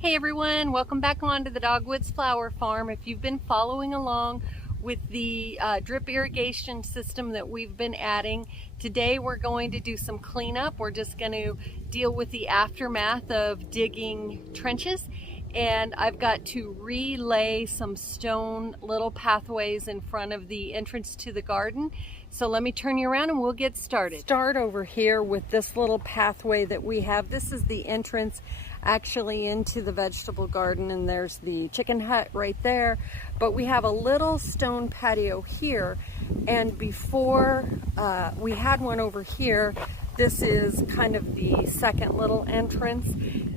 Hey everyone, welcome back onto the Dogwoods Flower Farm. If you've been following along with the drip irrigation system that we've been adding, today we're going to do some cleanup. We're just going to deal with the aftermath of digging trenches, and I've got to relay some stone little pathways in front of the entrance to the garden. So let me turn you around and we'll get started. Start over here with this little pathway that we have. This is the entrance actually into the vegetable garden, and there's the chicken hut right there, but we have a little stone patio here, and before we had one over here. This is kind of the second little entrance,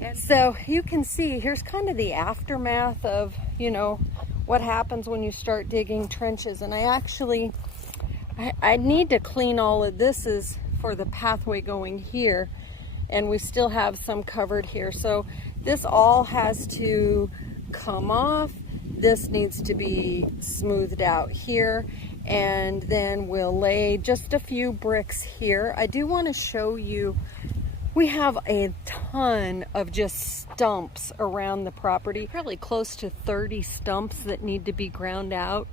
and so you can see here's kind of the aftermath of, you know, what happens when you start digging trenches. And I need to clean all of this is for the pathway going here, and we still have some covered here. So this all has to come off. This needs to be smoothed out here, and then we'll lay just a few bricks here. I do want to show you, we have a ton of just stumps around the property, probably close to 30 stumps that need to be ground out.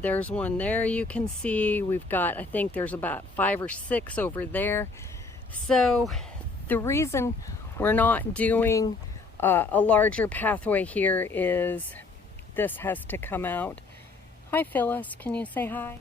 There's one there you can see. We've got, I think there's about 5 or 6 over there. So the reason we're not doing a larger pathway here is this has to come out. Hi Phyllis, can you say hi?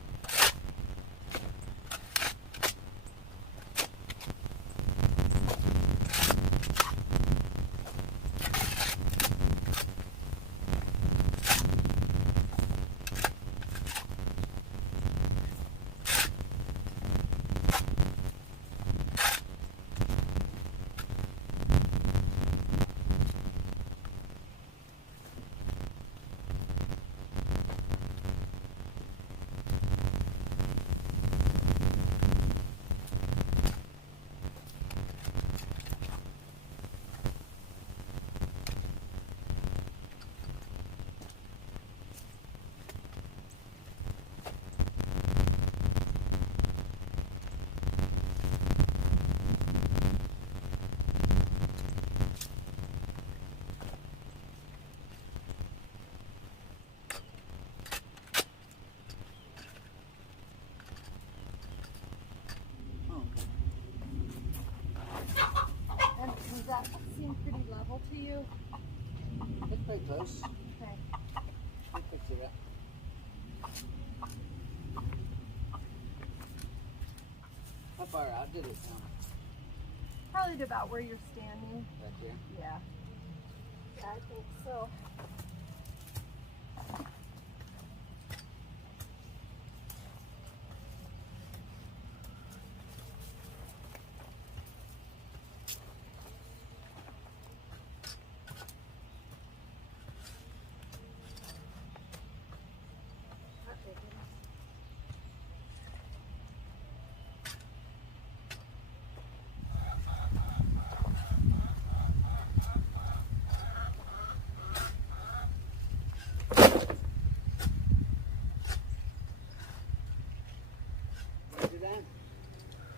Does that seem pretty level to you? It's pretty close. Okay. I can see that. How far out did it sound? Probably to about where you're standing. Right there? Yeah. Yeah, I think so. Ready then?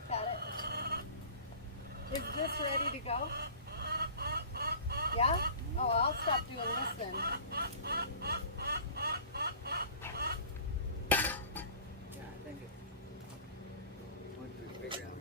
Got it. Is this ready to go? Yeah? Oh, I'll stop doing this then. Yeah, I think it. Once we figure out.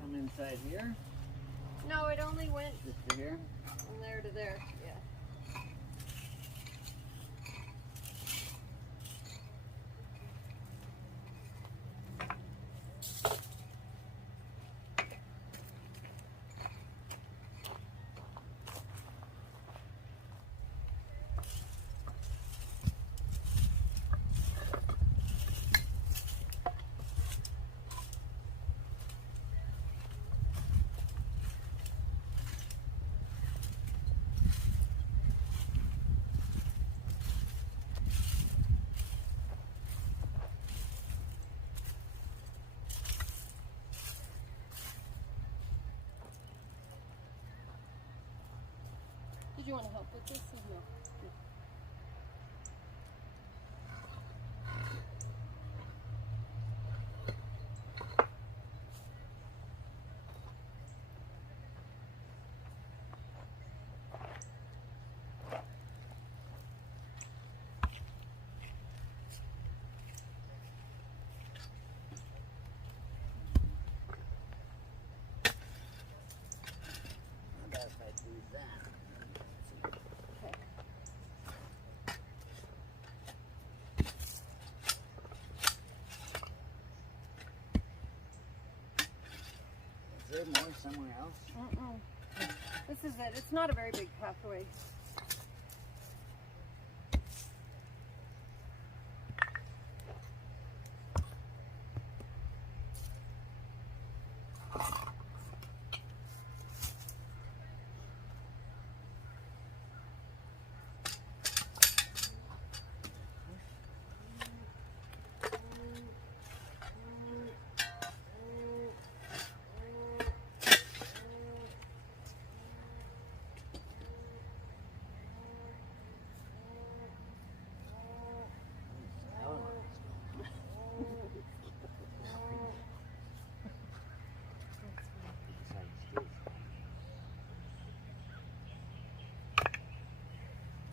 Come inside here. No, it only went Just to here. from there to there. Yeah. Did you want to help with this? Or no? How about if I do that? Okay. Is there more somewhere else? This is it. It's not a very big pathway.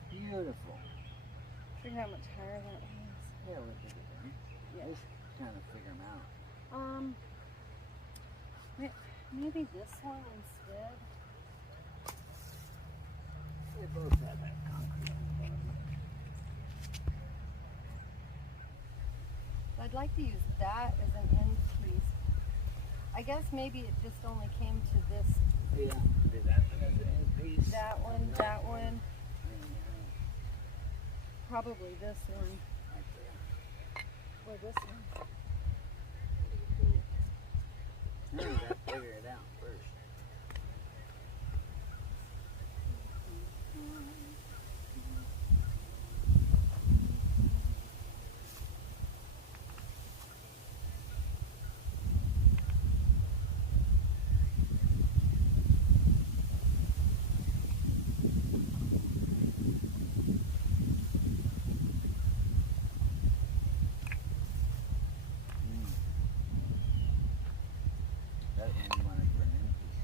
Beautiful. Look how much higher that is. Yeah, look at it. Yeah. Just trying to figure them out. Maybe this one instead. They both have that concrete on the bottom. I'd like to use that as an end piece. I guess maybe it just only came to this. Yeah, do that one as an end piece. That one, And that one. And, Probably this one. right there. Or this one. Now you got to figure it out first. That one you wanted for an end piece.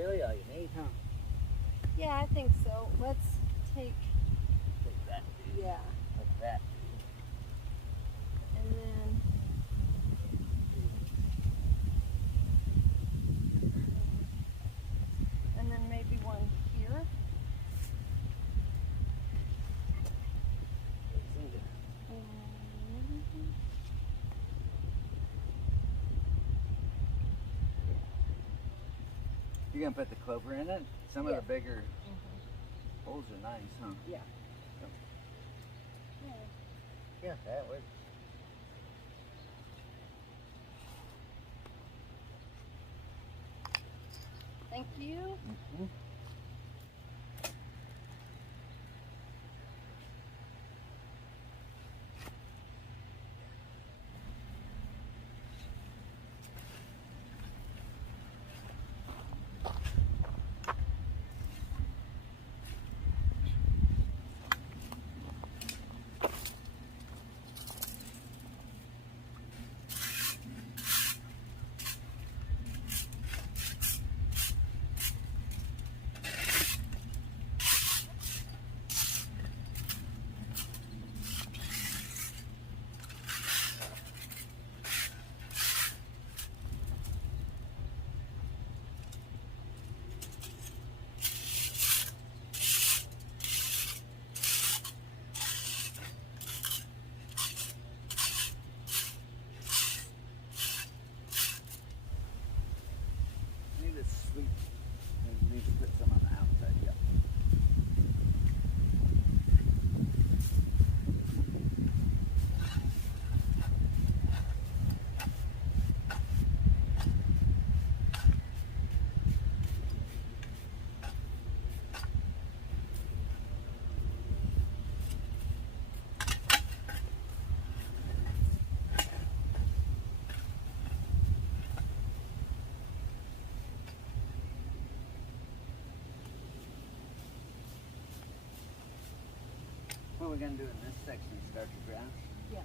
really all you need, huh? Yeah, I think so. Let's take, Take that. yeah, Like that. and then maybe one here. You're gonna put the clover in it? Some Yeah. of the bigger holes are nice, huh? Yeah. Yeah, that works. Thank you. Mm-hmm. Need a sweet. We need to put some on the outside, yeah. What are we gonna do in this section? Start the grass? Yeah.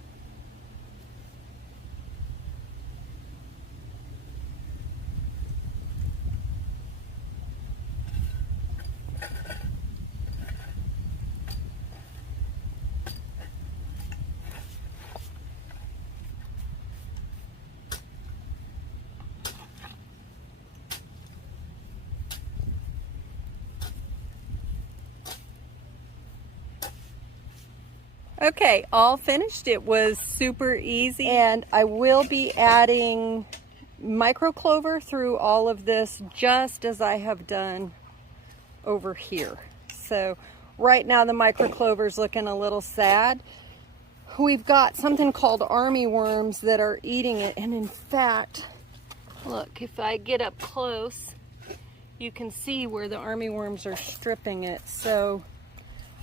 Okay, all finished. It was super easy, and I will be adding micro clover through all of this just as I have done over here. So right now the micro clover is looking a little sad. We've got something called army worms that are eating it, and in fact, look, if I get up close, you can see where the army worms are stripping it. So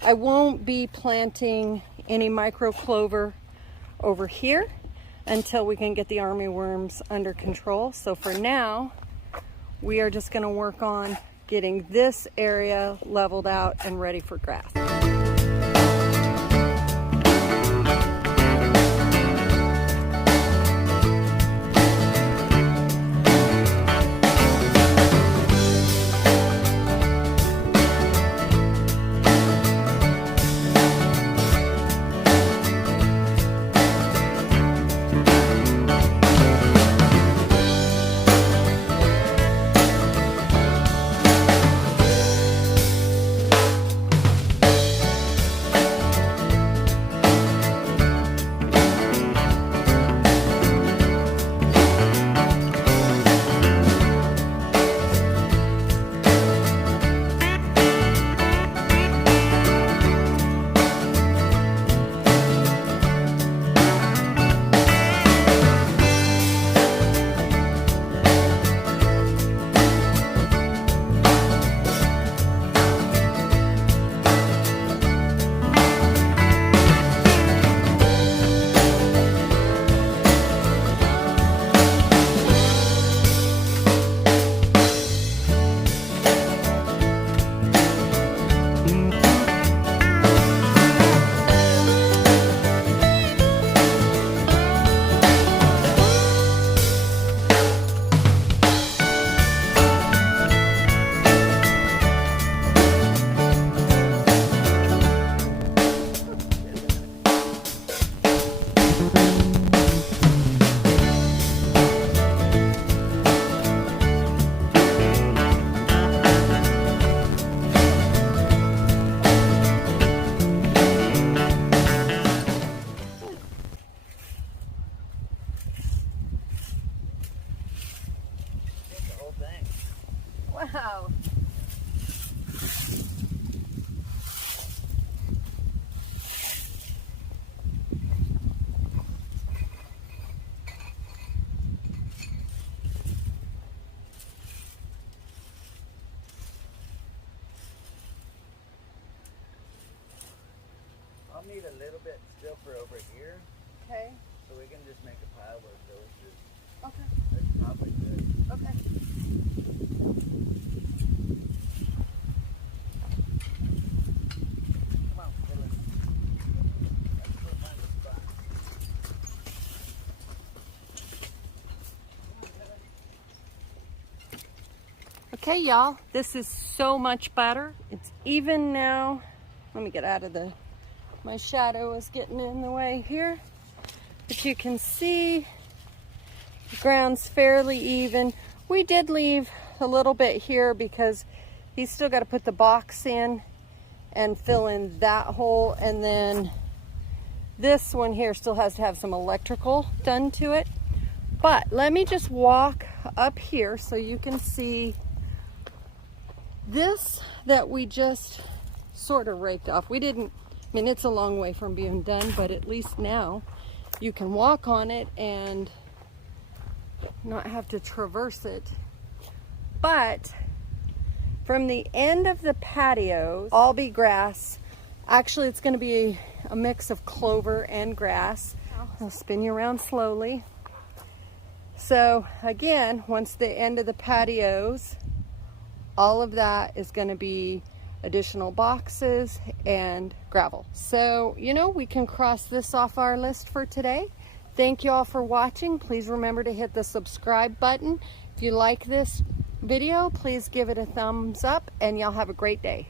I won't be planting any micro clover over here until we can get the army worms under control. So for now, we are just going to work on getting this area leveled out and ready for grass. need a little bit still for over here, Okay. so we can just make a pile with those two. Okay. That's probably good. Okay. Come on, fill it. Let's go find a spot. Okay, y'all, this is so much better. It's even now. Let me get out of my shadow is getting in the way here. But you can see the ground's fairly even. We did leave a little bit here because he's still got to put the box in and fill in that hole. And then this one here still has to have some electrical done to it. But let me just walk up here so you can see this that we just sort of raked off. We didn't, I mean, it's a long way from being done, but at least now you can walk on it and not have to traverse it. But from the end of the patio, all be grass. Actually, it's going to be a mix of clover and grass. I'll spin you around slowly. So again, once the end of the patios, all of that is going to be additional boxes and gravel. So, you know, we can cross this off our list for today. Thank you all for watching. Please remember to hit the subscribe button. If you like this video, please give it a thumbs up, and y'all have a great day.